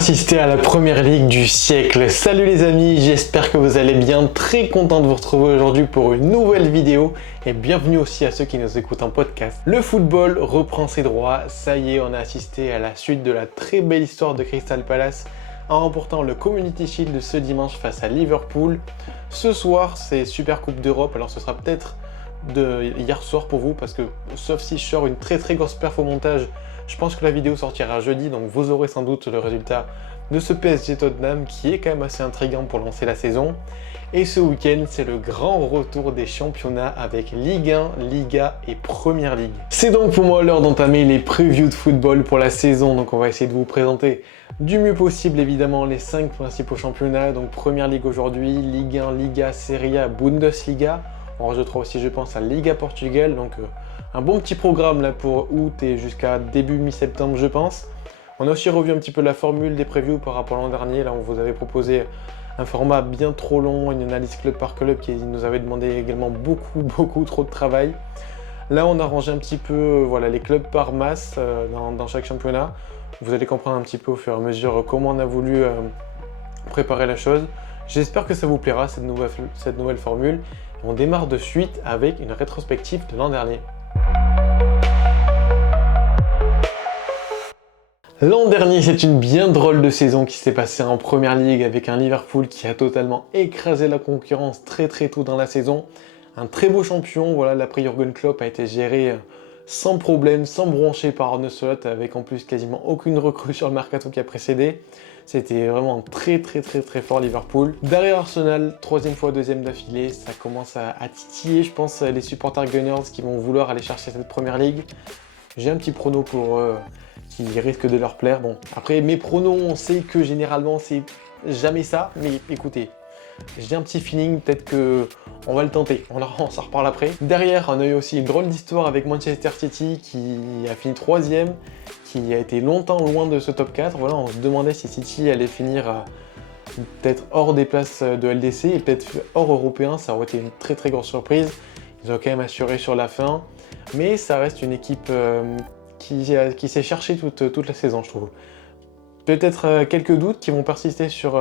assister à la première ligue du siècle. Salut les amis, j'espère que vous allez bien. Très content de vous retrouver aujourd'hui pour une nouvelle vidéo et bienvenue aussi à ceux qui nous écoutent en podcast. Le football reprend ses droits. Ça y est, on a assisté à la suite de la très belle histoire de Crystal Palace en remportant le Community Shield ce dimanche face à Liverpool. Ce soir, c'est Super Coupe d'Europe. Alors ce sera peut-être de hier soir pour vous parce que sauf si je sors une très grosse perf au montage, je pense que la vidéo sortira jeudi, donc vous aurez sans doute le résultat de ce PSG Tottenham qui est quand même assez intriguant pour lancer la saison. Et ce week-end, c'est le grand retour des championnats avec Ligue 1, Liga et Première Ligue. C'est donc pour moi l'heure d'entamer les previews de football pour la saison, donc on va essayer de vous présenter du mieux possible évidemment les 5 principaux championnats, donc Première Ligue aujourd'hui, Ligue 1, Liga, Serie A, Bundesliga. On rajoutera aussi, je pense, à Liga Portugal, donc un bon petit programme là pour août et jusqu'à début mi-septembre, je pense. On a aussi revu un petit peu la formule des previews par rapport à l'an dernier. Là, on vous avait proposé un format bien trop long, une analyse club par club qui nous avait demandé également beaucoup trop de travail. Là, on a rangé un petit peu voilà, les clubs par masse dans chaque championnat. Vous allez comprendre un petit peu au fur et à mesure comment on a voulu préparer la chose. J'espère que ça vous plaira, cette nouvelle formule. On démarre de suite avec une rétrospective de l'an dernier. L'an dernier, c'est une bien drôle de saison qui s'est passée en Première Ligue avec un Liverpool qui a totalement écrasé la concurrence très tôt dans la saison. Un très beau champion, voilà, l'après Jürgen Klopp a été géré sans problème, sans broncher par Arne Slot, avec en plus quasiment aucune recrue sur le mercato qui a précédé. C'était vraiment très fort Liverpool. Derrière Arsenal, troisième fois deuxième d'affilée, ça commence à titiller, je pense, les supporters Gunners qui vont vouloir aller chercher cette Première Ligue. J'ai un petit prono pour eux qui risque de leur plaire. Bon, après mes pronos, on sait que généralement c'est jamais ça, mais écoutez, j'ai un petit feeling, peut-être que on va le tenter, on s'en reparle après. Derrière, on a eu aussi une drôle d'histoire avec Manchester City qui a fini troisième, qui a été longtemps loin de ce top 4. Voilà, on se demandait si City allait finir peut-être hors des places de LDC et peut-être hors européen, ça aurait été une très grosse surprise. Ils ont quand même assuré sur la fin, mais ça reste une équipe qui s'est cherchée toute la saison, je trouve. Peut-être quelques doutes qui vont persister sur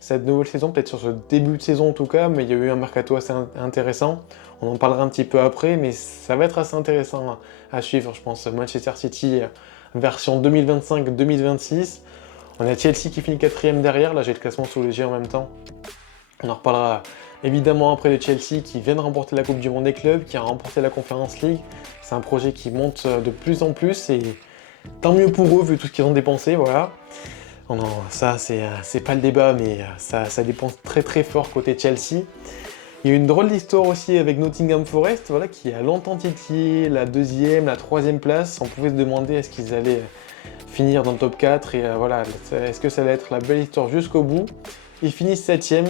cette nouvelle saison, peut-être sur ce début de saison en tout cas, mais il y a eu un mercato assez intéressant. On en parlera un petit peu après, mais ça va être assez intéressant à suivre, je pense. Manchester City version 2025-2026. On a Chelsea qui finit 4ème derrière, là j'ai le classement sous les yeux en même temps. On en reparlera évidemment après de Chelsea qui vient de remporter la Coupe du Monde des clubs, qui a remporté la Conference League. C'est un projet qui monte de plus en plus et tant mieux pour eux vu tout ce qu'ils ont dépensé, voilà. Oh non, ça c'est pas le débat, mais ça dépense très fort côté Chelsea. Il y a eu une drôle d'histoire aussi avec Nottingham Forest, voilà, qui a longtemps titillé la 2e, la 3e place. On pouvait se demander est-ce qu'ils allaient finir dans le top 4 et voilà, est-ce que ça allait être la belle histoire jusqu'au bout. Ils finissent 7e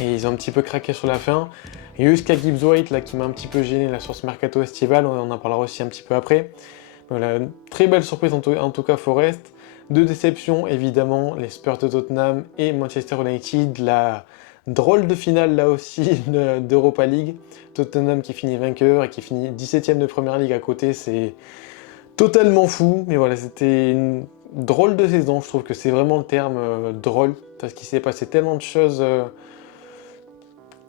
et ils ont un petit peu craqué sur la fin. Il y a eu Sky Gibbs-White là, qui m'a un petit peu gêné là, sur ce mercato estival, on en parlera aussi un petit peu après. Voilà, une très belle surprise en tout cas Forest. Deux déceptions évidemment, les Spurs de Tottenham et Manchester United, la drôle de finale là aussi d'Europa League. Tottenham qui finit vainqueur et qui finit 17ème de Première Ligue à côté, c'est totalement fou. Mais voilà, c'était une drôle de saison, je trouve que c'est vraiment le terme drôle, parce qu'il s'est passé tellement de choses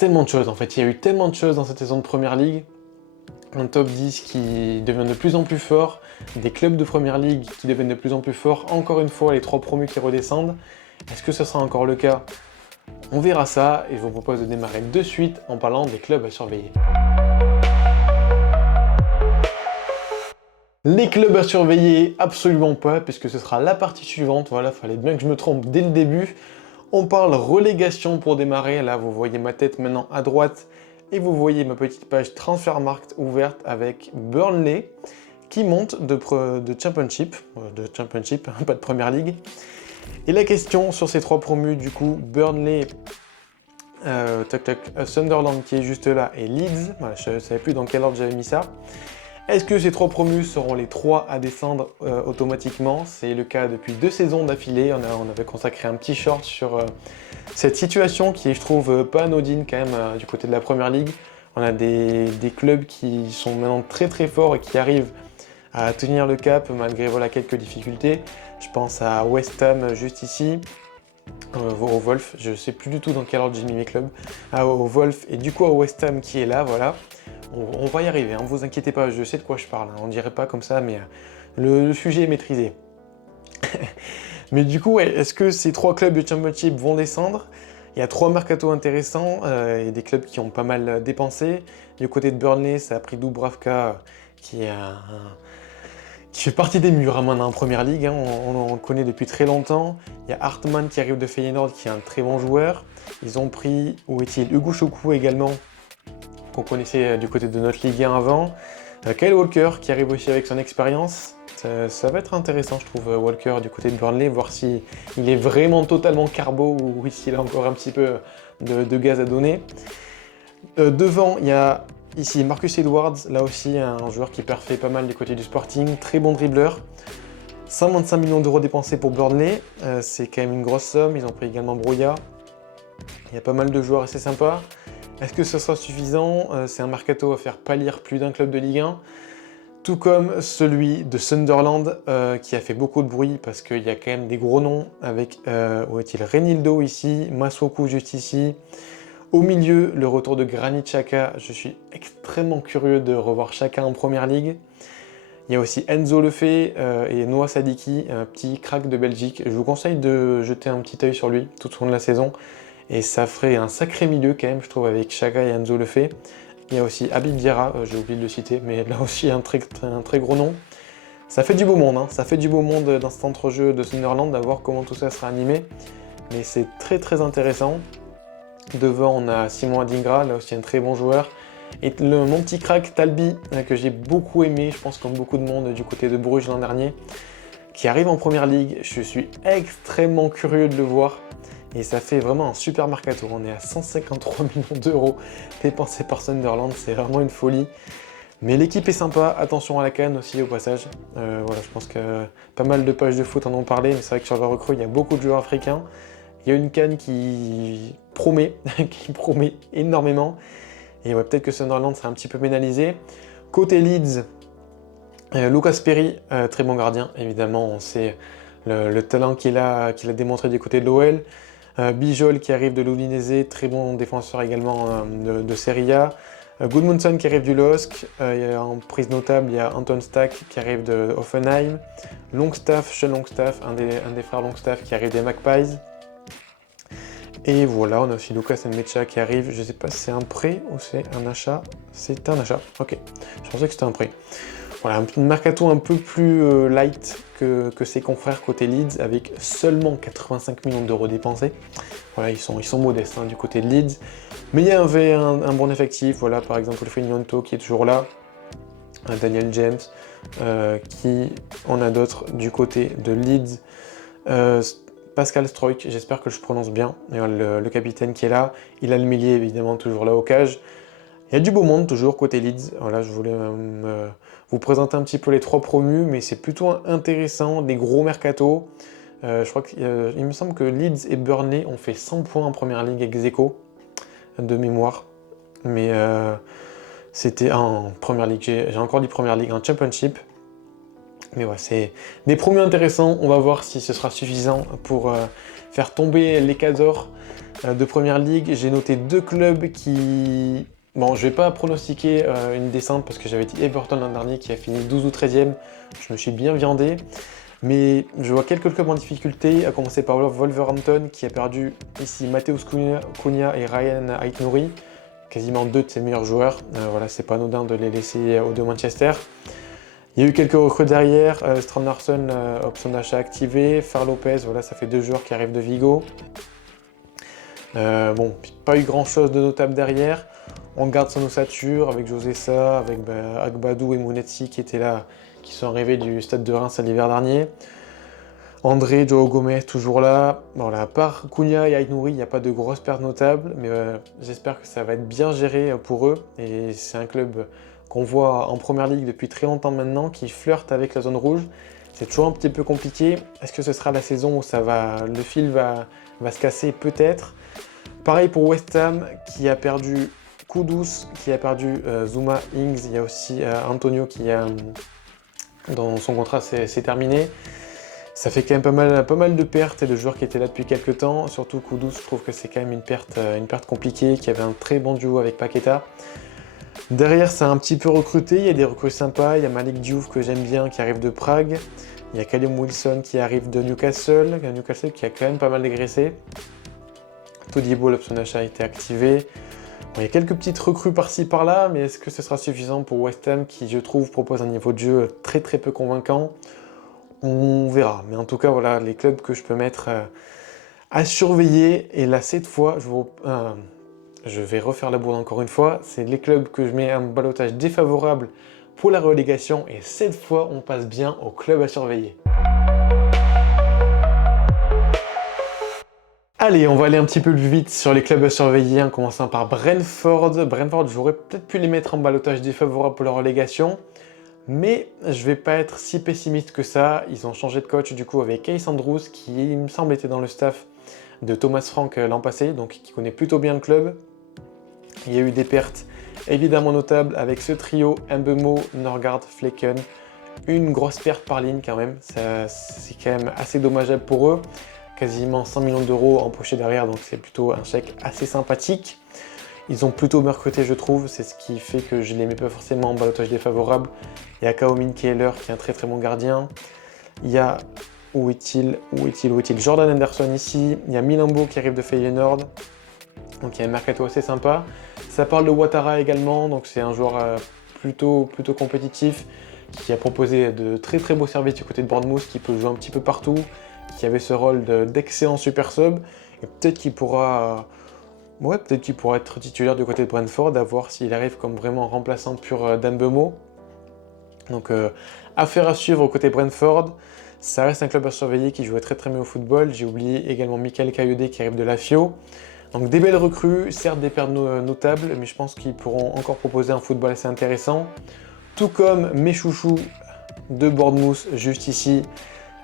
en fait, il y a eu tellement de choses dans cette saison de Première Ligue. Un top 10 qui devient de plus en plus fort, des clubs de Première Ligue qui deviennent de plus en plus forts, encore une fois les 3 promus qui redescendent. Est-ce que ce sera encore le cas? On verra ça et je vous propose de démarrer de suite en parlant des clubs à surveiller. Les clubs à surveiller, absolument pas, puisque ce sera la partie suivante. Voilà, fallait bien que je me trompe dès le début. On parle relégation pour démarrer. Là, vous voyez ma tête maintenant à droite et vous voyez ma petite page Transfermarkt ouverte avec Burnley qui monte de Championship, pas de Première Ligue. Et la question sur ces 3 promus, du coup, Burnley, Sunderland qui est juste là et Leeds. Voilà, je ne savais plus dans quel ordre j'avais mis ça. Est-ce que ces 3 promus seront les 3 à descendre automatiquement? C'est le cas depuis 2 saisons d'affilée. On avait consacré un petit short sur cette situation qui est, je trouve, pas anodine quand même du côté de la Première Ligue. On a des clubs qui sont maintenant très forts et qui arrivent à tenir le cap malgré voilà, quelques difficultés. Je pense à West Ham juste ici, au Wolf, je sais plus du tout dans quel ordre j'ai mis mes clubs, au Wolf et du coup au West Ham qui est là, voilà. On va y arriver, hein, vous inquiétez pas, je sais de quoi je parle, hein, on dirait pas comme ça, mais le sujet est maîtrisé. Mais du coup, ouais, est-ce que ces 3 clubs de Championship vont descendre? Il y a 3 mercatos intéressants, et des clubs qui ont pas mal dépensé. Du côté de Burnley, ça a pris Dubravka, qui est qui fait partie des murs maintenant en Première Ligue, hein, on le connaît depuis très longtemps. Il y a Hartmann qui arrive de Feyenoord, qui est un très bon joueur. Ils ont pris, où est-il, Hugo Choukou également, qu'on connaissait du côté de notre Ligue 1 avant. Kyle Walker qui arrive aussi avec son expérience. Ça va être intéressant, je trouve, Walker du côté de Burnley, voir si il est vraiment totalement carbo ou s'il a encore un petit peu de gaz à donner. Devant, il y a ici Marcus Edwards, là aussi un joueur qui perfait pas mal du côté du Sporting, très bon dribbleur. 125 millions d'euros dépensés pour Burnley, c'est quand même une grosse somme. Ils ont pris également Broya. Il y a pas mal de joueurs assez sympas. Est-ce que ce sera suffisant? C'est un mercato à faire pâlir plus d'un club de Ligue 1. Tout comme celui de Sunderland, qui a fait beaucoup de bruit parce qu'il y a quand même des gros noms avec, où est-il, Renildo ici, Masuaku juste ici. Au milieu, le retour de Granit Xhaka. Je suis extrêmement curieux de revoir Xhaka en Première Ligue. Il y a aussi Enzo Lefebvre et Noah Sadiki, un petit crack de Belgique. Je vous conseille de jeter un petit œil sur lui tout au long de la saison. Et ça ferait un sacré milieu quand même, je trouve, avec Xhaka et Enzo Lefebvre. Il y a aussi Habib Diarra, j'ai oublié de le citer, mais là aussi un très gros nom. Ça fait du beau monde, hein. Ça fait du beau monde dans cet entrejeu de Sunderland, à voir comment tout ça sera animé. Mais c'est très intéressant. Devant, on a Simon Adingra, là aussi un très bon joueur. Et mon petit crack Talbi, que j'ai beaucoup aimé, je pense comme beaucoup de monde du côté de Bruges l'an dernier, qui arrive en Première Ligue. Je suis extrêmement curieux de le voir. Et ça fait vraiment un super mercato. On est à 153 millions d'euros dépensés par Sunderland, c'est vraiment une folie. Mais l'équipe est sympa, attention à la CAN aussi au passage. Voilà, je pense que pas mal de pages de foot en ont parlé, mais c'est vrai que sur la recrue, il y a beaucoup de joueurs africains. Il y a une CAN qui promet, qui promet énormément. Et ouais, peut-être que Sunderland sera un petit peu pénalisé. Côté Leeds, Lucas Perry, très bon gardien, évidemment, on sait le talent qu'il a démontré du côté de l'OL. Bijol qui arrive de l'Udinese, très bon défenseur également de Serie A. Gudmundsson qui arrive du LOSC. En prise notable, il y a Anton Stack qui arrive de Hoffenheim. Longstaff, Sean Longstaff, un des frères Longstaff qui arrive des Magpies. Et voilà, on a aussi Lucas Nmecha qui arrive. Je ne sais pas si c'est un prêt ou c'est un achat. C'est un achat, ok. Je pensais que c'était un prêt. Voilà, un mercato un peu plus light que ses confrères côté Leeds, avec seulement 85 millions d'euros dépensés. Voilà, ils sont modestes hein, du côté de Leeds. Mais il y avait un bon effectif, voilà, par exemple le Fenianto qui est toujours là, Daniel James, qui on a d'autres du côté de Leeds. Pascal Stroik, j'espère que je prononce bien, le capitaine qui est là. Il a le milieu évidemment toujours là au cage. Il y a du beau monde toujours côté Leeds. Voilà, je voulais vous présenter un petit peu les 3 promus, mais c'est plutôt intéressant, des gros mercatos. Je crois qu'il me semble que Leeds et Burnley ont fait 100 points en Première Ligue ex-aequo, de mémoire. Mais c'était en Première Ligue, j'ai encore dit Première Ligue, en Championship. Mais ouais, c'est des promus intéressants. On va voir si ce sera suffisant pour faire tomber les cadors de Première Ligue. J'ai noté 2 clubs qui... Bon, je vais pas pronostiquer une descente parce que j'avais dit Everton l'an dernier qui a fini 12 ou 13e. Je me suis bien viandé. Mais je vois quelques clubs en difficulté, à commencer par Wolverhampton qui a perdu ici Mateus Cunha et Ryan Aït-Nouri, quasiment 2 de ses meilleurs joueurs. Voilà, c'est pas anodin de les laisser aux 2 Manchester. Il y a eu quelques recrues derrière, Stranderson, option d'achat activée, Far Lopez, voilà, ça fait 2 joueurs qui arrivent de Vigo. Bon, pas eu grand chose de notable derrière. On garde son ossature avec José Sa, avec Agbadou et Mounetsi qui étaient là, qui sont arrivés du stade de Reims à l'hiver dernier. André, Joao Gomez toujours là. Voilà, à part Cunha et Aït-Nouri, il n'y a pas de grosses pertes notables, mais j'espère que ça va être bien géré pour eux. Et c'est un club qu'on voit en Première Ligue depuis très longtemps maintenant, qui flirte avec la zone rouge. C'est toujours un petit peu compliqué. Est-ce que ce sera la saison où le fil va se casser? Peut-être. Pareil pour West Ham, qui a perdu Kudus, qui a perdu Zouma Ings. Il y a aussi Antonio qui a... dans son contrat, c'est terminé. Ça fait quand même pas mal de pertes et de joueurs qui étaient là depuis quelques temps, surtout Kudus, je trouve que c'est quand même une perte compliquée, qui avait un très bon duo avec Paqueta. Derrière, ça a un petit peu recruté, il y a des recrues sympas, il y a Malik Diouf que j'aime bien qui arrive de Prague, il y a Callum Wilson qui arrive de Newcastle, qui a quand même pas mal dégraissé. Todibo, l'option d'achat a été activé. Bon, il y a quelques petites recrues par-ci par-là, mais est-ce que ce sera suffisant pour West Ham qui, je trouve, propose un niveau de jeu très peu convaincant? On verra, mais en tout cas, voilà les clubs que je peux mettre à surveiller. Et là, cette fois, je vais refaire la bourde encore une fois. C'est les clubs que je mets un ballottage défavorable pour la relégation. Et cette fois, on passe bien aux clubs à surveiller. Allez, on va aller un petit peu plus vite sur les clubs à surveiller, en commençant par Brentford. Brentford, j'aurais peut-être pu les mettre en ballottage défavorable pour la relégation. Mais je vais pas être si pessimiste que ça. Ils ont changé de coach du coup avec Case Andrews qui, il me semble, était dans le staff de Thomas Frank l'an passé, donc qui connaît plutôt bien le club. Il y a eu des pertes évidemment notables avec ce trio Mbemo, Norgard, Flecken. Une grosse perte par ligne quand même, c'est quand même assez dommageable pour eux. Quasiment 100 millions d'euros empochés derrière, donc c'est plutôt un chèque assez sympathique. Ils ont plutôt bien recruté, je trouve, c'est ce qui fait que je ne les mets pas forcément en ballottage défavorable. Il y a Kaomin Kehler qui est un très bon gardien. Il y a, où est-il Jordan Henderson ici. Il y a Milambo qui arrive de Feyenoord. Donc il y a un mercato assez sympa. Ça parle de Ouattara également, donc c'est un joueur plutôt compétitif qui a proposé de très beaux services du côté de Bournemouth, qui peut jouer un petit peu partout, qui avait ce rôle d'excellent super sub. Et peut-être qu'il pourra... peut-être qu'il pourra être titulaire du côté de Brentford, à voir s'il arrive comme vraiment remplaçant pur d'Mbemo. Donc affaire à suivre au côté Brentford. Ça reste un club à surveiller qui jouait très bien au football. J'ai oublié également Michael Kayode qui arrive de la FIO. Donc des belles recrues, certes des pertes notables, mais je pense qu'ils pourront encore proposer un football assez intéressant. Tout comme mes chouchous de Bournemouth juste ici.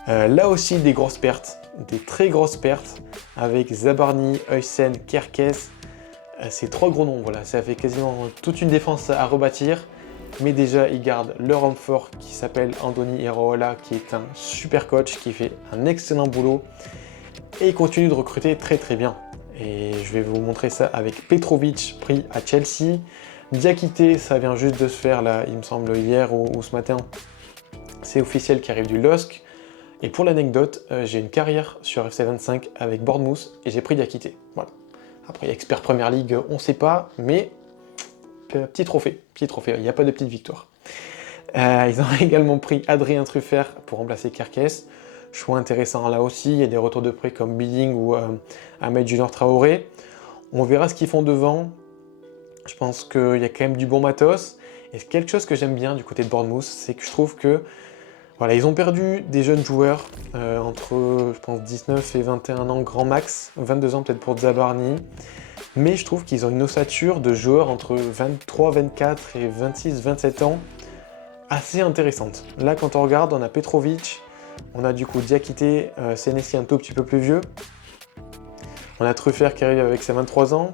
Là aussi des grosses pertes, des très grosses pertes, avec Zabarni, Huysen, Kerkez. C'est trois gros noms, voilà, ça fait quasiment toute une défense à rebâtir. Mais déjà, ils gardent leur homme fort qui s'appelle Andoni Iraola, qui est un super coach, qui fait un excellent boulot. Et ils continuent de recruter très bien. Et je vais vous montrer ça avec Petrovic, pris à Chelsea. Diakité, ça vient juste de se faire, là, il me semble, hier ou ce matin. C'est officiel qui arrive du LOSC. Et pour l'anecdote, j'ai une carrière sur FC25 avec Bournemouth et j'ai pris Diakité. Voilà. Après, expert Première Ligue, on ne sait pas, mais petit trophée, il n'y a pas de petite victoire. Ils ont également pris Adrien Truffert pour remplacer Kerkez. Choix intéressant là aussi, il y a des retours de prêt comme Billing ou Ahmed Junior Traoré. On verra ce qu'ils font devant. Je pense qu'il y a quand même du bon matos. Et quelque chose que j'aime bien du côté de Bournemouth, c'est que je trouve que voilà, ils ont perdu des jeunes joueurs entre, je pense, 19 et 21 ans grand max, 22 ans peut-être pour Zabarni. Mais je trouve qu'ils ont une ossature de joueurs entre 23, 24 et 26, 27 ans assez intéressante. Là, quand on regarde, on a Petrovic, on a du coup Diakité, Senesi un tout petit peu plus vieux. On a Truffert qui arrive avec ses 23 ans.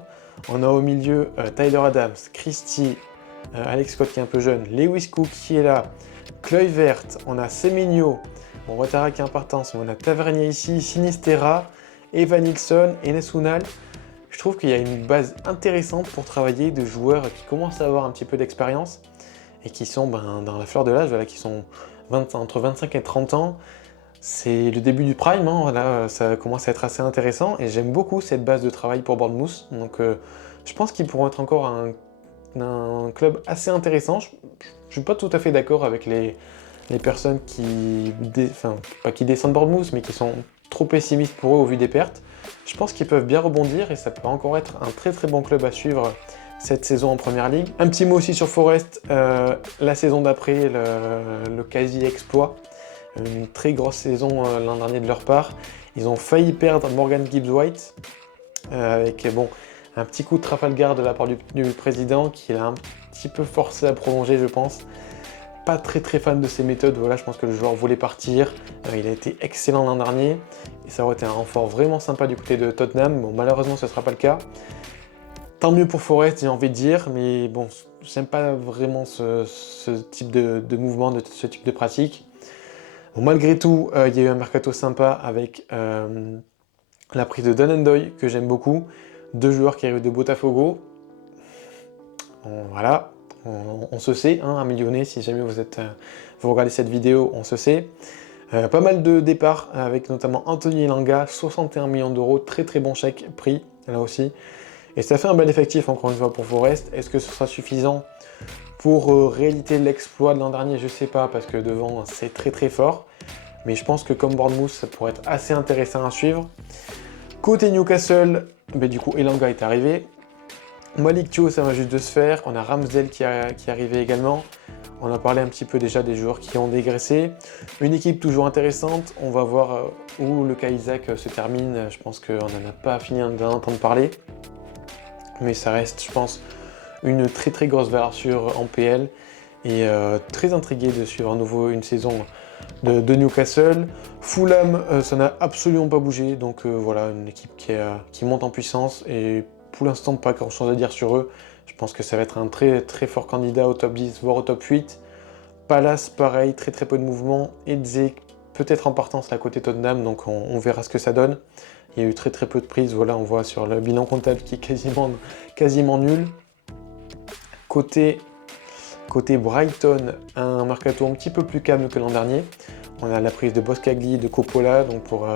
On a au milieu Tyler Adams, Christie, Alex Scott qui est un peu jeune, Lewis Cook qui est là, Kluivert, on a Semenyo, bon, Ouattara qui est en partance, mais on a Tavernier ici, Sinistera, Evan Nilsson, Enes Unal. Je trouve qu'il y a une base intéressante pour travailler de joueurs qui commencent à avoir un petit peu d'expérience et qui sont dans la fleur de l'âge, voilà, qui sont entre 25 et 30 ans. C'est le début du prime, hein, voilà, ça commence à être assez intéressant et j'aime beaucoup cette base de travail pour Bournemouth. Donc je pense qu'ils pourront être encore un club assez intéressant. Je ne suis pas tout à fait d'accord avec les personnes pas qui descendent Bournemouth, mais qui sont trop pessimistes pour eux au vu des pertes. Je pense qu'ils peuvent bien rebondir et ça peut encore être un très bon club à suivre cette saison en Première Ligue. Un petit mot aussi sur Forest, la saison d'après, le quasi-exploit. Une très grosse saison l'an dernier de leur part. Ils ont failli perdre Morgan Gibbs-White avec un petit coup de Trafalgar de la part du président qui l'a un petit peu forcé à prolonger, je pense. Pas très fan de ses méthodes, voilà, je pense que le joueur voulait partir. Il a été excellent l'an dernier et ça aurait été un renfort vraiment sympa du côté de Tottenham. Bon, malheureusement, ce ne sera pas le cas. Tant mieux pour Forest, j'ai envie de dire, mais bon, j'aime pas vraiment ce type de mouvement, ce type de pratique. Bon, malgré tout, il y a eu un mercato sympa avec la prise de Danendoy, que j'aime beaucoup. 2 joueurs qui arrivent de Botafogo. Voilà, on se sait, hein, un millionnaire, si jamais vous regardez cette vidéo, on se sait. Pas mal de départs, avec notamment Anthony Elanga, 61 millions d'euros, très très bon chèque pris, là aussi. Et ça fait un bel effectif, encore une fois, pour Forest. Est-ce que ce sera suffisant pour réalité l'exploit de l'an dernier? Je sais pas, parce que devant, c'est très très fort. Mais je pense que comme Bournemouth, ça pourrait être assez intéressant à suivre. Côté Newcastle, du coup, Elanga est arrivé. Malik Thiaw, ça va juste de se faire. On a Ramsdale qui est arrivé également. On a parlé un petit peu déjà des joueurs qui ont dégraissé. Une équipe toujours intéressante. On va voir où le cas Isaac se termine. Je pense qu'on n'en a pas fini d'en entendre parler. Mais ça reste, je pense, une très très grosse valeur sûre en PL. Et très intrigué de suivre à nouveau une saison de Newcastle. Fulham, ça n'a absolument pas bougé. Donc voilà, une équipe qui monte en puissance. Et pour l'instant, pas grand chose à dire sur eux. Je pense que ça va être un très très fort candidat au top 10, voire au top 8. Palace, pareil, très très peu de mouvement. Eze, peut-être en partance à côté Tottenham, donc on verra ce que ça donne. Il y a eu très très peu de prises, voilà, on voit sur le bilan comptable qui est quasiment nul. Côté Brighton, un mercato un petit peu plus calme que l'an dernier. On a la prise de Boscagli, de Coppola, donc pour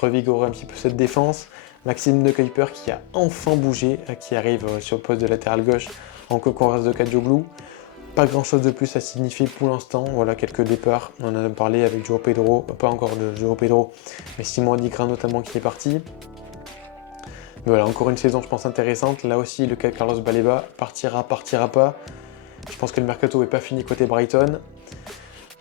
revigorer un petit peu cette défense. Maxime De Kuyper qui a enfin bougé, qui arrive sur le poste de latéral gauche en concurrence de Kadioglu. Pas grand chose de plus à signifier pour l'instant, voilà quelques départs. On en a parlé avec João Pedro, pas encore de João Pedro, mais Simon Adikra notamment qui est parti. Mais voilà, encore une saison je pense intéressante. Là aussi le cas Carlos Baleba partira pas. Je pense que le mercato n'est pas fini côté Brighton.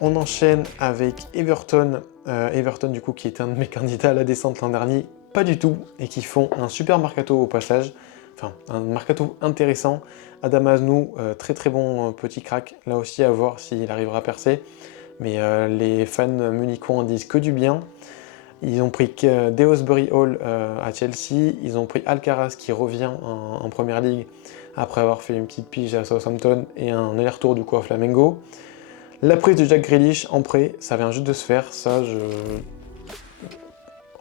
On enchaîne avec Everton. Everton du coup qui était un de mes candidats à la descente l'an dernier. Pas du tout, et qui font un super mercato au passage, enfin un mercato intéressant. Adam Aznou, très très bon petit crack, là aussi à voir s'il arrivera à percer, mais les fans munichois en disent que du bien. Ils ont pris Deosbury Hall à Chelsea, ils ont pris Alcaraz qui revient en Première Ligue après avoir fait une petite pige à Southampton et un aller-retour du coup à Flamengo. La prise de Jack Grealish en prêt, ça vient juste de se faire,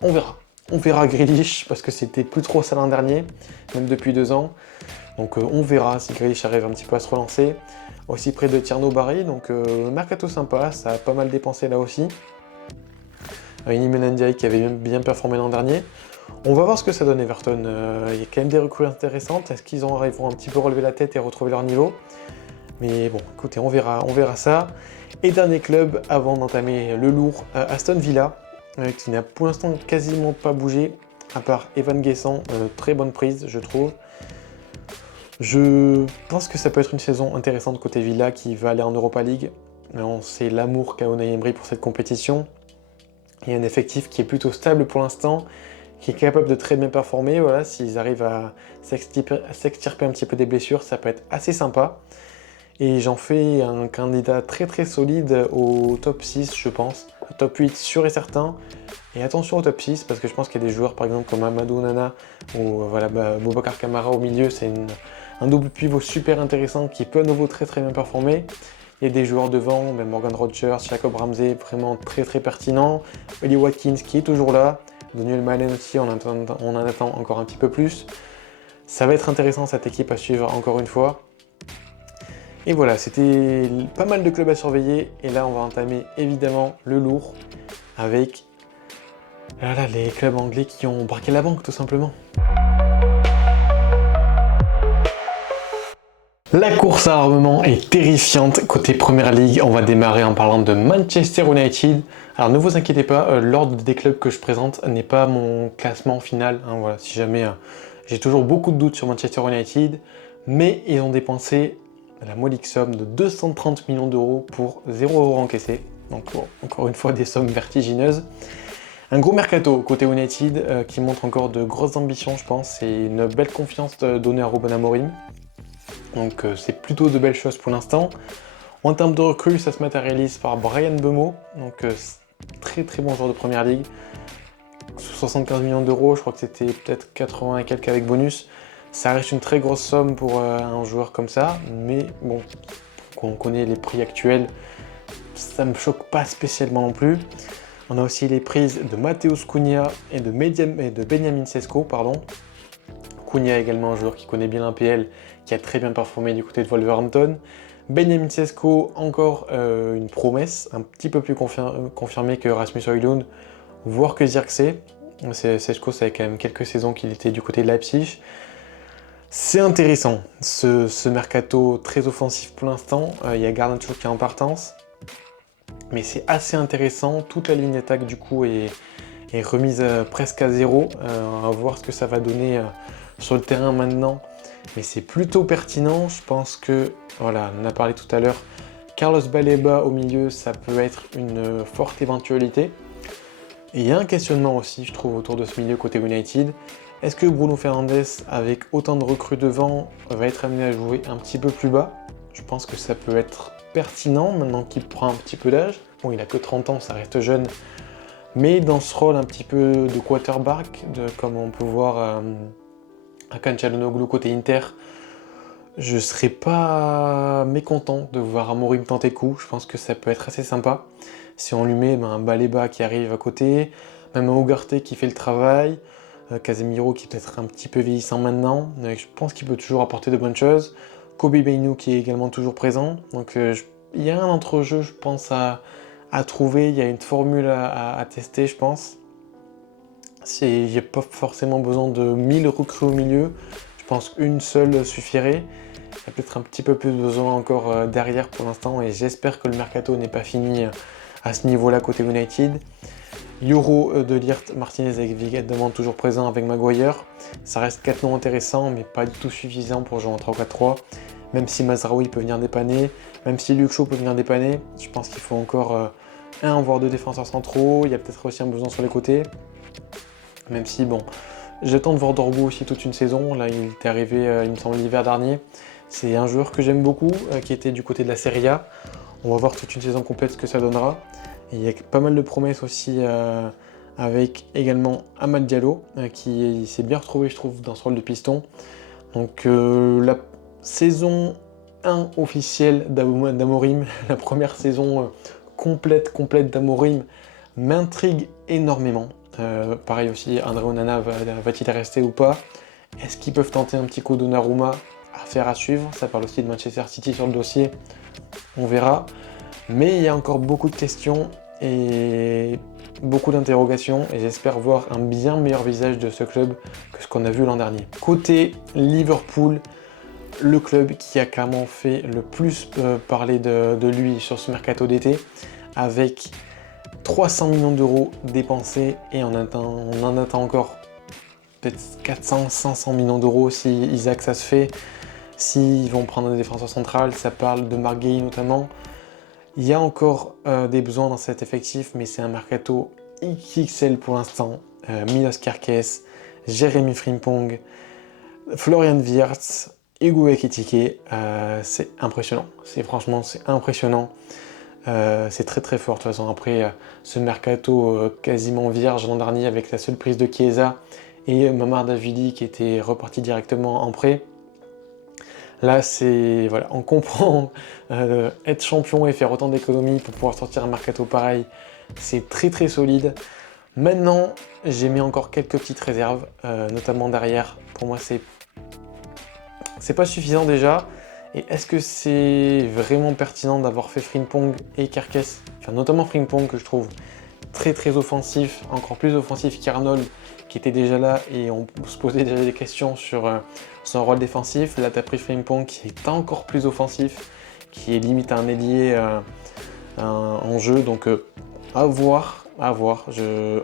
on verra. On verra Grealish, parce que c'était plus trop ça l'an dernier, même depuis 2 ans. Donc on verra si Grealish arrive un petit peu à se relancer. Aussi près de Tierno Barry, donc mercato sympa, ça a pas mal dépensé là aussi. Iliman Ndiaye qui avait bien performé l'an dernier. On va voir ce que ça donne Everton. Il y a quand même des recrues intéressantes. Est-ce qu'ils arriveront un petit peu relever la tête et retrouver leur niveau? Mais bon, écoutez, on verra ça. Et dernier club, avant d'entamer le lourd, Aston Villa, qui n'a pour l'instant quasiment pas bougé, à part Evan Guessant, très bonne prise, je trouve. Je pense que ça peut être une saison intéressante côté Villa, qui va aller en Europa League. On sait l'amour qu'a Unai Emery pour cette compétition. Il y a un effectif qui est plutôt stable pour l'instant, qui est capable de très bien performer. Voilà, s'ils arrivent à s'extirper un petit peu des blessures, ça peut être assez sympa. Et j'en fais un candidat très très solide au top 6, je pense. Au top 8, sûr et certain. Et attention au top 6, parce que je pense qu'il y a des joueurs, par exemple, comme Amadou Onana ou voilà, Boubacar Kamara au milieu. C'est un double pivot super intéressant qui peut à nouveau très très bien performer. Il y a des joueurs devant, même Morgan Rogers, Jacob Ramsey, vraiment très très pertinent. Oli Watkins qui est toujours là. Daniel Malen aussi, on en attend encore un petit peu plus. Ça va être intéressant cette équipe à suivre encore une fois. Et voilà, c'était pas mal de clubs à surveiller. Et là, on va entamer évidemment le lourd avec les clubs anglais qui ont braqué la banque tout simplement. La course à l'armement est terrifiante côté Première Ligue. On va démarrer en parlant de Manchester United. Alors ne vous inquiétez pas, l'ordre des clubs que je présente n'est pas mon classement final. Hein, voilà, si jamais j'ai toujours beaucoup de doutes sur Manchester United, mais ils ont dépensé la modique somme de 230 millions d'euros pour 0 € encaissé. Donc bon, encore une fois des sommes vertigineuses. Un gros mercato côté United qui montre encore de grosses ambitions, je pense. C'est une belle confiance donnée à Ruben Amorim. Donc c'est plutôt de belles choses pour l'instant. En termes de recrues, ça se matérialise par Brian Mbeumo, donc très très bon joueur de Première Ligue. 75 millions d'euros, je crois que c'était peut-être 80 et quelques avec bonus. Ça reste une très grosse somme pour un joueur comme ça, mais bon, on connaît les prix actuels. ça me choque pas spécialement non plus. On a aussi les prises de Matheus Cunha et de Benjamin Sesko, pardon. Cunha également un joueur qui connaît bien l'APL, qui a très bien performé du côté de Wolverhampton. Benjamin Sesko, encore une promesse, un petit peu plus confirmée que Rasmus Højlund, voire que Zirkzee. Sesko, ça fait quand même quelques saisons qu'il était du côté de Leipzig. C'est intéressant, ce mercato très offensif pour l'instant. Il y a Garnacho qui est en partance. Mais c'est assez intéressant, toute la ligne d'attaque du coup est remise presque à zéro. On va voir ce que ça va donner sur le terrain maintenant. Mais c'est plutôt pertinent, je pense que, voilà, on en a parlé tout à l'heure, Carlos Baleba au milieu, ça peut être une forte éventualité. Et il y a un questionnement aussi, je trouve, autour de ce milieu côté United. Est-ce que Bruno Fernandes, avec autant de recrues devant, va être amené à jouer un petit peu plus bas? Je pense que ça peut être pertinent maintenant qu'il prend un petit peu d'âge. Bon, il a que 30 ans, ça reste jeune. Mais dans ce rôle un petit peu de quarterback, comme on peut voir Hakan Çalhanoğlu côté Inter, je serais pas mécontent de voir Amorim tenter le coup. Je pense que ça peut être assez sympa. Si on lui met un Baleba qui arrive à côté, même un Ugarte qui fait le travail, Casemiro qui est peut-être un petit peu vieillissant maintenant, mais je pense qu'il peut toujours apporter de bonnes choses. Kobe Mainoo qui est également toujours présent. Donc il y a un entrejeu, je pense, à trouver. Il y a une formule à tester, je pense. Il n'y a pas forcément besoin de 1000 recrues au milieu. Je pense qu'une seule suffirait. Il y a peut-être un petit peu plus besoin encore derrière pour l'instant. Et j'espère que le mercato n'est pas fini à ce niveau-là côté United. Yoro, De Ligt, Martinez avec Vigadement toujours présent avec Maguire. Ça reste 4 noms intéressants, mais pas du tout suffisant pour jouer en 3-4-3. Même si Mazraoui peut venir dépanner, même si Luke Shaw peut venir dépanner, je pense qu'il faut encore un voire deux défenseurs centraux. Il y a peut-être aussi un besoin sur les côtés. Même si, bon, j'attends de voir Dorgo aussi toute une saison. Là, il était arrivé, il me semble, l'hiver dernier. C'est un joueur que j'aime beaucoup, qui était du côté de la Serie A. On va voir toute une saison complète ce que ça donnera. Et il y a pas mal de promesses aussi avec également Amad Diallo qui s'est bien retrouvé, je trouve, dans ce rôle de piston. Donc la saison 1 officielle d'Amorim, la première saison complète d'Amorim m'intrigue énormément. Pareil aussi, André Onana va-t-il rester ou pas? Est-ce qu'ils peuvent tenter un petit coup Donnarumma? Affaire à suivre, ça parle aussi de Manchester City sur le dossier, on verra. Mais il y a encore beaucoup de questions et beaucoup d'interrogations et j'espère voir un bien meilleur visage de ce club que ce qu'on a vu l'an dernier. Côté Liverpool, le club qui a clairement fait le plus parler de lui sur ce mercato d'été, avec 300 millions d'euros dépensés et on en attend encore peut-être 400-500 millions d'euros si Isaac ça se fait. S'ils vont prendre des défenseurs centrales, ça parle de Marc Guéhi notamment. Il y a encore des besoins dans cet effectif, mais c'est un mercato XXL pour l'instant. Milos Kerkez, Jérémy Frimpong, Florian Wirtz, Hugo Ekitike, c'est impressionnant. Franchement, c'est impressionnant. C'est très très fort de toute façon. Après ce mercato quasiment vierge l'an dernier avec la seule prise de Chiesa et Mamardashvili qui était reparti directement en prêt. Là, c'est voilà, on comprend être champion et faire autant d'économies pour pouvoir sortir un mercato pareil, c'est très très solide. Maintenant, j'ai mis encore quelques petites réserves, notamment derrière. Pour moi, c'est pas suffisant déjà. Et est-ce que c'est vraiment pertinent d'avoir fait Frimpong et Kerkez, enfin notamment Frimpong que je trouve très très offensif, encore plus offensif qu'Arnold qui était déjà là et on se posait déjà des questions sur son rôle défensif. Là, tu as pris Frimpong qui est encore plus offensif, qui est limite un ailier en jeu. Donc, à voir. Je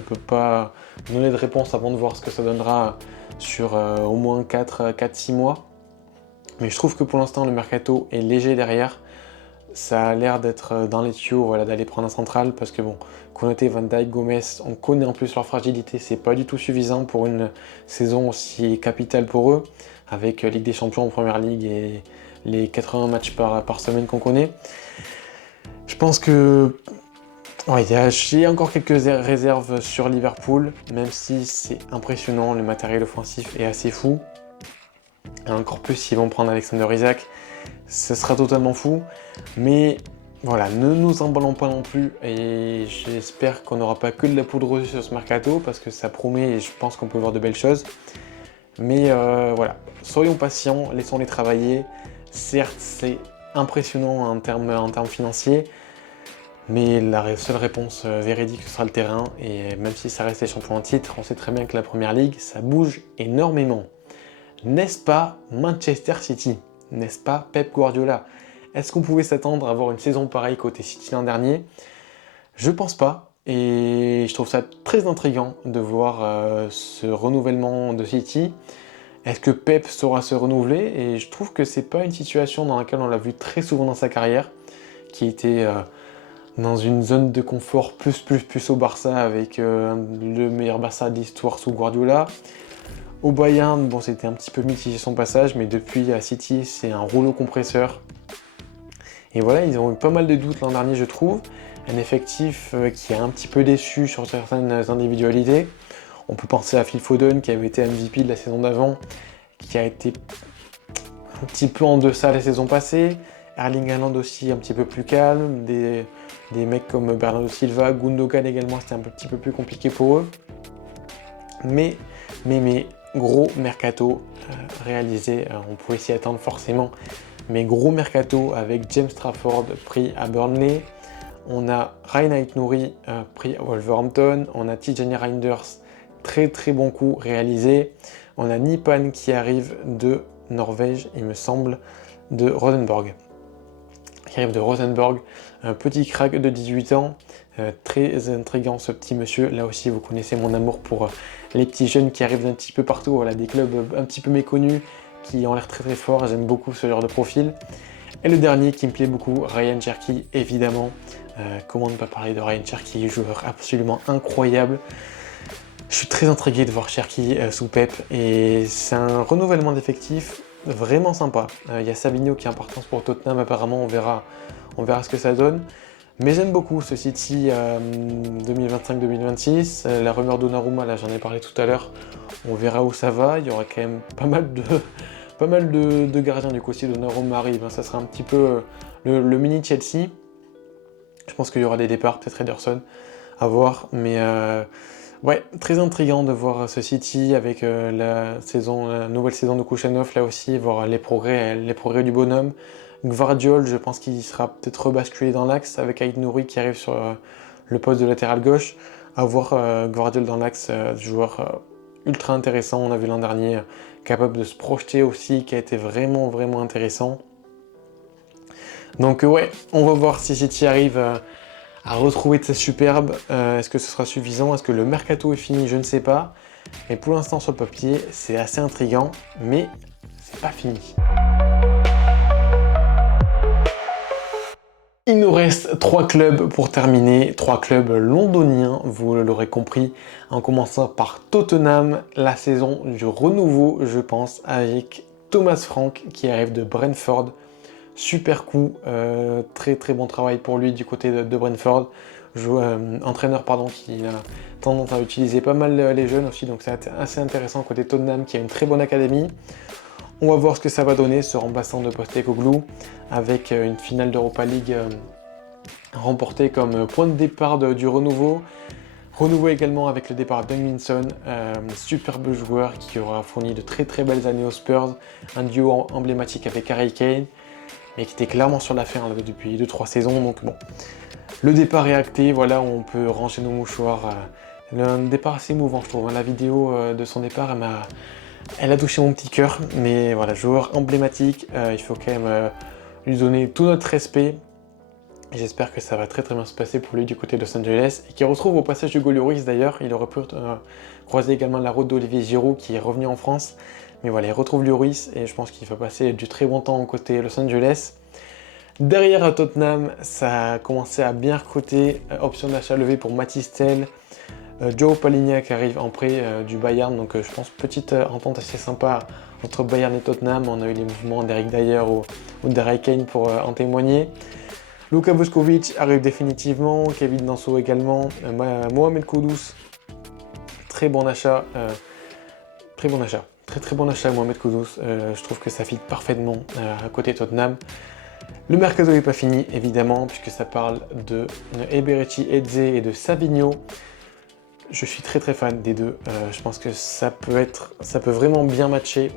peux pas donner de réponse avant de voir ce que ça donnera sur au moins 4-6 mois. Mais je trouve que pour l'instant, le mercato est léger derrière. Ça a l'air d'être dans les tuyaux, voilà, d'aller prendre un central parce que bon, Konaté, Van Dijk, Gomez, on connaît en plus leur fragilité, c'est pas du tout suffisant pour une saison aussi capitale pour eux, avec Ligue des Champions en Première Ligue et les 80 matchs par semaine qu'on connaît. Je pense que ouais, j'ai encore quelques réserves sur Liverpool, même si c'est impressionnant, le matériel offensif est assez fou. Et encore plus s'ils vont prendre Alexander Isak, ce sera totalement fou. Mais voilà, ne nous emballons pas non plus et j'espère qu'on n'aura pas que de la poudre aux yeux sur ce mercato parce que ça promet et je pense qu'on peut voir de belles choses. Mais voilà, soyons patients, laissons-les travailler. Certes, c'est impressionnant en termes financiers, mais la seule réponse véridique, ce sera le terrain. Et même si ça reste les champions en titre, on sait très bien que la Première Ligue, ça bouge énormément. N'est-ce pas Manchester City? N'est-ce pas Pep Guardiola? Est-ce qu'on pouvait s'attendre à avoir une saison pareille côté City l'an dernier? Je pense pas. Et je trouve ça très intriguant de voir ce renouvellement de City. Est-ce que Pep saura se renouveler? Et je trouve que c'est pas une situation dans laquelle on l'a vu très souvent dans sa carrière, qui était dans une zone de confort plus au Barça avec le meilleur Barça de l'histoire sous Guardiola. Au Bayern, bon, c'était un petit peu mitigé son passage, mais depuis à City, c'est un rouleau compresseur. Et voilà, ils ont eu pas mal de doutes l'an dernier, je trouve. Un effectif qui a un petit peu déçu sur certaines individualités. On peut penser à Phil Foden, qui avait été MVP de la saison d'avant, qui a été un petit peu en deçà la saison passée. Erling Haaland aussi un petit peu plus calme. Des mecs comme Bernardo Silva, Gundogan également, c'était un petit peu plus compliqué pour eux. Mais gros mercato réalisé, on pouvait s'y attendre forcément, mais gros mercato avec James Trafford pris à Burnley, on a Ryan Aït-Nouri pris à Wolverhampton, on a Tijani Reinders, très bon coup réalisé, on a Nipan qui arrive de Norvège, il me semble, de Rosenborg. Qui arrive de Rosenborg, un petit crack de 18 ans, très intriguant ce petit monsieur. Là aussi, vous connaissez mon amour pour les petits jeunes qui arrivent d'un petit peu partout, voilà, des clubs un petit peu méconnus qui ont l'air très forts. J'aime beaucoup ce genre de profil. Et le dernier qui me plaît beaucoup, Ryan Cherki, évidemment. Comment ne pas parler de Ryan Cherki, joueur absolument incroyable. Je suis très intrigué de voir Cherki sous Pep et c'est un renouvellement d'effectifs vraiment sympa. Il y a Sabinho qui est importance pour Tottenham, apparemment on verra ce que ça donne. Mais j'aime beaucoup ce City 2025-2026. La rumeur Donnarumma, là j'en ai parlé tout à l'heure, on verra où ça va. Il y aura quand même pas mal de gardiens du coup si Donnarumma arrive. Ça sera un petit peu le mini Chelsea. Je pense qu'il y aura des départs, peut-être Ederson, à voir. Mais ouais, très intriguant de voir ce City avec la nouvelle saison de Kouchanov, là aussi, voir les progrès du bonhomme. Gvardiol, je pense qu'il sera peut-être rebasculé dans l'axe avec Aït-Nouri qui arrive sur le poste de latéral gauche. À voir Gvardiol dans l'axe, joueur ultra intéressant, on a vu l'an dernier, capable de se projeter aussi, qui a été vraiment intéressant. Donc ouais, on va voir si City arrive à retrouver de sa superbe. Est-ce que ce sera suffisant? Est-ce que le mercato est fini? Je ne sais pas. Mais pour l'instant, sur le papier, c'est assez intriguant, mais c'est pas fini. Il nous reste 3 clubs pour terminer, 3 clubs londoniens, vous l'aurez compris, en commençant par Tottenham, la saison du renouveau, je pense, avec Thomas Frank qui arrive de Brentford. Super coup, très bon travail pour lui du côté de Brentford. Entraîneur qui a tendance à utiliser pas mal les jeunes aussi, donc c'est assez intéressant côté Tottenham qui a une très bonne académie. On va voir ce que ça va donner, ce remplaçant de Postecoglou, avec une finale d'Europa League remportée comme point de départ du renouveau. Renouveau également avec le départ d'Heung-min-Son, superbe joueur qui aura fourni de très belles années aux Spurs, un duo emblématique avec Harry Kane, mais qui était clairement sur la fin depuis 2-3 saisons, donc bon. Le départ est acté, voilà, on peut ranger nos mouchoirs. Un départ assez émouvant, je trouve. La vidéo de son départ, elle a touché mon petit cœur, mais voilà, joueur emblématique, il faut quand même lui donner tout notre respect. J'espère que ça va très bien se passer pour lui du côté de Los Angeles, et qu'il retrouve au passage du Hugo Lloris d'ailleurs. Il aurait pu croiser également la route d'Olivier Giroud qui est revenu en France. Mais voilà, il retrouve Lloris et je pense qu'il va passer du très bon temps côté Los Angeles. Derrière à Tottenham, ça a commencé à bien recruter, option d'achat levée pour Mathys Tel, Joe Palhinha qui arrive en prêt du Bayern, donc je pense petite entente assez sympa entre Bayern et Tottenham. On a eu les mouvements d'Eric Dyer ou d'Harry Kane pour en témoigner. Luka Vuskovic arrive définitivement, Kevin Danso également, Mohamed Kudus, très bon achat, très bon achat Mohamed Kudus, je trouve que ça fit parfaitement à côté Tottenham. Le mercato n'est pas fini, évidemment, puisque ça parle de Eberechi Eze et de Savigno. Je suis très très fan des deux. Je pense que ça peut vraiment bien matcher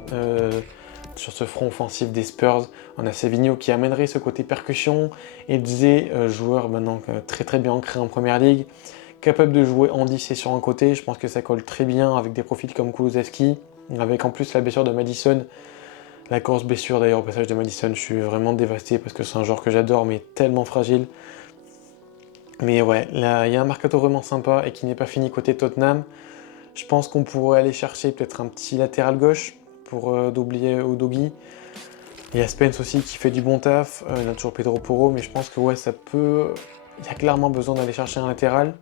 sur ce front offensif des Spurs. On a Savigno qui amènerait ce côté percussion. Eze, joueur maintenant très très bien ancré en première ligue, capable de jouer en 10 et sur un côté. Je pense que ça colle très bien avec des profils comme Kulusevski, avec en plus la blessure de Madison. La grosse blessure d'ailleurs au passage de Madison, je suis vraiment dévasté parce que c'est un joueur que j'adore mais tellement fragile. Mais ouais, là, il y a un mercato vraiment sympa et qui n'est pas fini côté Tottenham. Je pense qu'on pourrait aller chercher peut-être un petit latéral gauche pour doubler Udogie. Il y a Spence aussi qui fait du bon taf. Il y a toujours Pedro Porro, mais je pense que ouais, ça peut... Il y a clairement besoin d'aller chercher un latéral.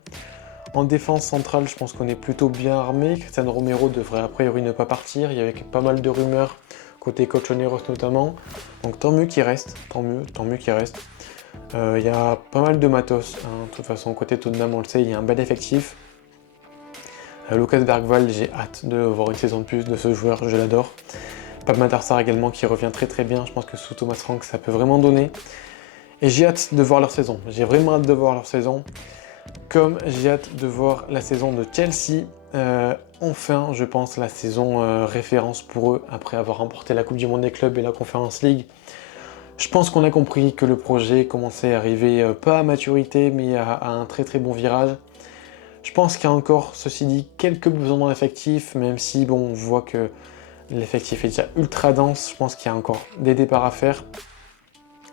En défense centrale, je pense qu'on est plutôt bien armé. Cristiano Romero devrait a priori ne pas partir. Il y avait pas mal de rumeurs, côté Colchoneros notamment. Donc tant mieux qu'il reste, tant mieux qu'il reste. Il y a pas mal de matos, hein. De toute façon, côté Tottenham, on le sait, il y a un bel effectif. Lucas Bergwall, j'ai hâte de voir une saison de plus de ce joueur, je l'adore. Pape Matar Sarr également qui revient très très bien, je pense que sous Thomas Frank ça peut vraiment donner. Et j'ai hâte de voir leur saison, j'ai vraiment hâte de voir leur saison. Comme j'ai hâte de voir la saison de Chelsea. Enfin, je pense, la saison référence pour eux, après avoir remporté la Coupe du Monde des clubs et la Conference League. Je pense qu'on a compris que le projet commençait à arriver, pas à maturité, mais à un très très bon virage. Je pense qu'il y a encore, ceci dit, quelques besoins dans l'effectif, même si bon, on voit que l'effectif est déjà ultra dense. Je pense qu'il y a encore des départs à faire.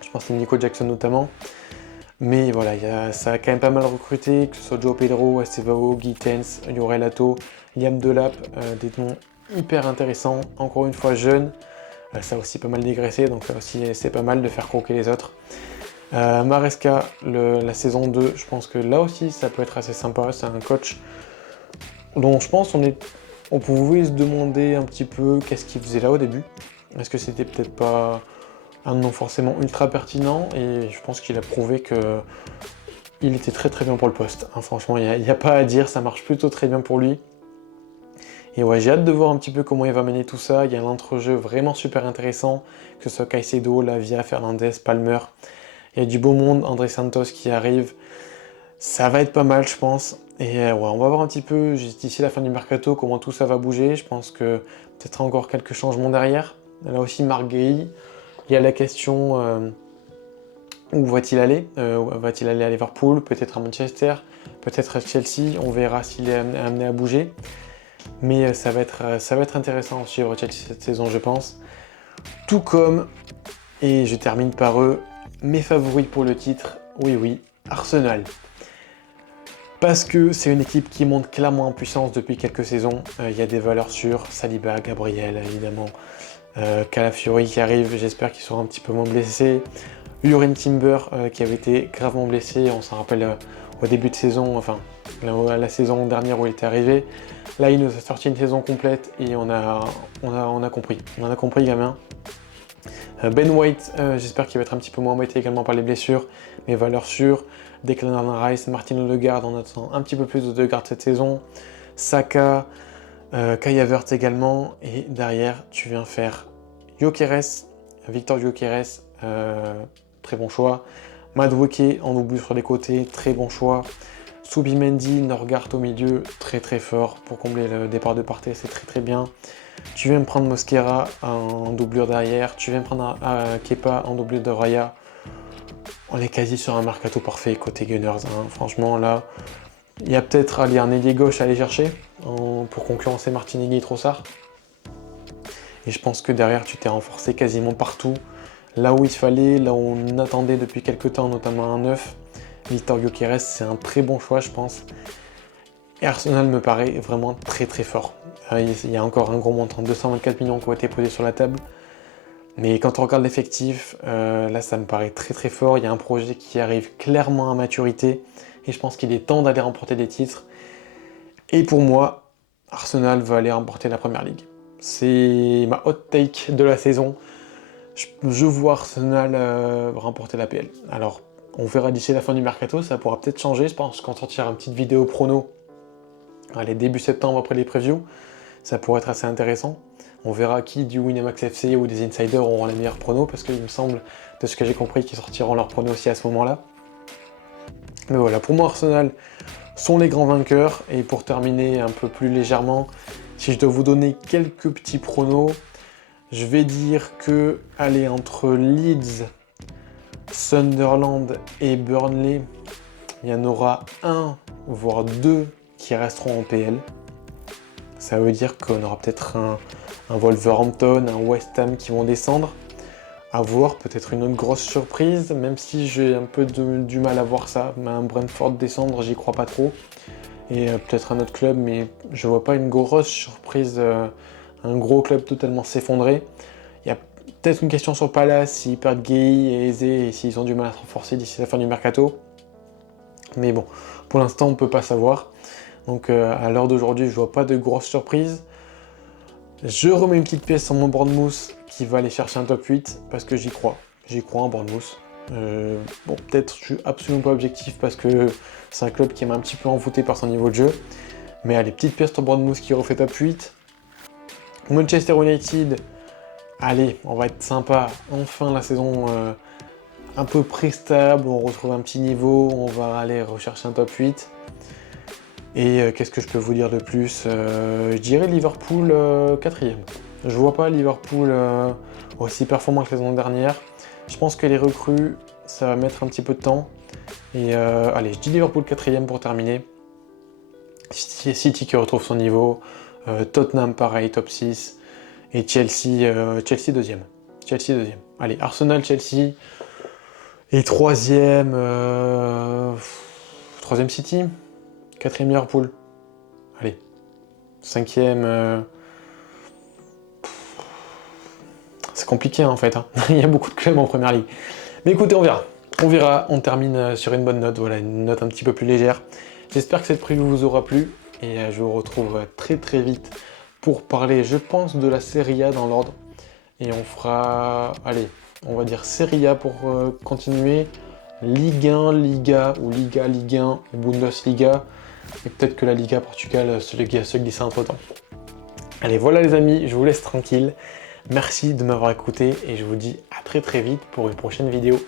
Je pense à Nico Jackson notamment. Mais voilà, ça a quand même pas mal recruté, que ce soit Joe Pedro, Estevao, Gittens, Llorelato, Liam Delap, des noms hyper intéressants, encore une fois jeunes. Ça a aussi pas mal dégraissé, donc là aussi c'est pas mal de faire croquer les autres. Maresca, la saison 2, je pense que là aussi ça peut être assez sympa. C'est un coach dont je pense on pouvait se demander un petit peu qu'est-ce qu'il faisait là au début. Est-ce que c'était peut-être pas un nom forcément ultra pertinent, et je pense qu'il a prouvé qu'il était très très bien pour le poste. Hein, franchement, il n'y a pas à dire, ça marche plutôt très bien pour lui. Et ouais, j'ai hâte de voir un petit peu comment il va mener tout ça. Il y a un entrejeu vraiment super intéressant, que ce soit Caicedo, Lavia, Fernandez, Palmer. Il y a du beau monde, André Santos qui arrive. Ça va être pas mal, je pense. Et ouais, on va voir un petit peu d'ici la fin du mercato comment tout ça va bouger. Je pense que peut-être encore quelques changements derrière. Là aussi, Marc Guéhi. Il y a la question où va-t-il aller? Va-t-il aller à Liverpool, peut-être à Manchester, peut-être à Chelsea? On verra s'il est amené à bouger. Mais ça va être intéressant à suivre Chelsea cette saison, je pense. Tout comme, et je termine par eux, mes favoris pour le titre, oui, Arsenal. Parce que c'est une équipe qui monte clairement en puissance depuis quelques saisons. Il y a des valeurs sûres, Saliba, Gabriel, évidemment. Calafiori qui arrive, j'espère qu'il sera un petit peu moins blessé. Jurrien Timber qui avait été gravement blessé, on s'en rappelle au début de saison, enfin la saison dernière où il était arrivé. Là, il nous a sorti une saison complète et on a compris. On a compris, gamin. Ben White, j'espère qu'il va être un petit peu moins embêté également par les blessures, mais valeur sûre. Declan Rice, Martin Odegaard, on attend un petit peu plus d'Odegaard cette saison. Saka, Kai Havertz également. Et derrière, tu viens faire Gyökeres, Victor Gyökeres, très bon choix. Madueke en double sur les côtés, très bon choix. Subimendi, Norgard au milieu, très très fort pour combler le départ de Partey, c'est très très bien. Tu viens me prendre Mosquera en doublure derrière, tu viens me prendre Kepa en doublure de Raya. On est quasi sur un mercato parfait côté Gunners, hein. Franchement là, il y a peut-être un ailier gauche à aller chercher pour concurrencer Martinelli et Trossard. Et je pense que derrière tu t'es renforcé quasiment partout. Là où il fallait, là où on attendait depuis quelques temps, notamment un 9. Victor Gyökeres, c'est un très bon choix, je pense. Et Arsenal me paraît vraiment très très fort. Il y a encore un gros montant, 224 millions qui ont été posés sur la table. Mais quand on regarde l'effectif, là ça me paraît très très fort. Il y a un projet qui arrive clairement à maturité. Et je pense qu'il est temps d'aller remporter des titres. Et pour moi, Arsenal va aller remporter la Première Ligue. C'est ma hot take de la saison. Je vois Arsenal remporter la PL. Alors, on verra d'ici la fin du mercato, ça pourra peut-être changer. Je pense qu'on sortira une petite vidéo prono, allez, début septembre après les previews. Ça pourrait être assez intéressant. On verra qui du Winamax FC ou des insiders auront la meilleure prono, parce qu'il me semble, de ce que j'ai compris, qu'ils sortiront leur prono aussi à ce moment-là. Mais voilà, pour moi, Arsenal sont les grands vainqueurs. Et pour terminer un peu plus légèrement, si je dois vous donner quelques petits pronos, je vais dire que, allez, entre Leeds, Sunderland et Burnley, il y en aura un, voire deux qui resteront en PL. Ça veut dire qu'on aura peut-être un Wolverhampton, un West Ham qui vont descendre. À voir, peut-être une autre grosse surprise, même si j'ai un peu du mal à voir ça. Un Brentford descendre, j'y crois pas trop. Et peut-être un autre club, mais je vois pas une grosse surprise, un gros club totalement s'effondrer. Il y a peut-être une question sur Palace, s'ils perdent Gay et Eze, et s'ils ont du mal à se renforcer d'ici la fin du mercato. Mais bon, pour l'instant, on peut pas savoir. Donc à l'heure d'aujourd'hui, je vois pas de grosses surprises. Je remets une petite pièce sur mon Bournemouth qui va aller chercher un top 8 parce que j'y crois. J'y crois en Bournemouth. Bon, peut-être je suis absolument pas objectif parce que c'est un club qui m'a un petit peu envoûté par son niveau de jeu. Mais allez, petite pièce sur Bournemouth qui refait top 8. Manchester United, allez, on va être sympa. Enfin la saison un peu près stable, on retrouve un petit niveau, on va aller rechercher un top 8. Et qu'est-ce que je peux vous dire de plus? Je dirais Liverpool 4ème. Je vois pas Liverpool aussi performant que la saison dernière. Je pense que les recrues, ça va mettre un petit peu de temps. Et allez, je dis Liverpool 4ème pour terminer. City qui retrouve son niveau. Tottenham pareil, top 6. Et Chelsea, Chelsea 2ème. Chelsea 2ème. Allez, Arsenal, Chelsea. Et 3ème, 3ème City. 4ème Liverpool. Allez. 5ème. C'est compliqué en fait. Hein. Il y a beaucoup de clubs en première ligue. Mais écoutez, on verra. On verra. On termine sur une bonne note. Voilà, une note un petit peu plus légère. J'espère que cette preview vous aura plu. Et je vous retrouve très très vite pour parler, je pense, de la Serie A dans l'ordre. Et on fera, allez, on va dire Serie A pour continuer. Ligue 1, Liga ou Liga, Ligue 1, Bundesliga. Et peut-être que la Liga Portugal se glisser entre temps. Allez, voilà les amis, je vous laisse tranquille. Merci de m'avoir écouté et je vous dis à très très vite pour une prochaine vidéo.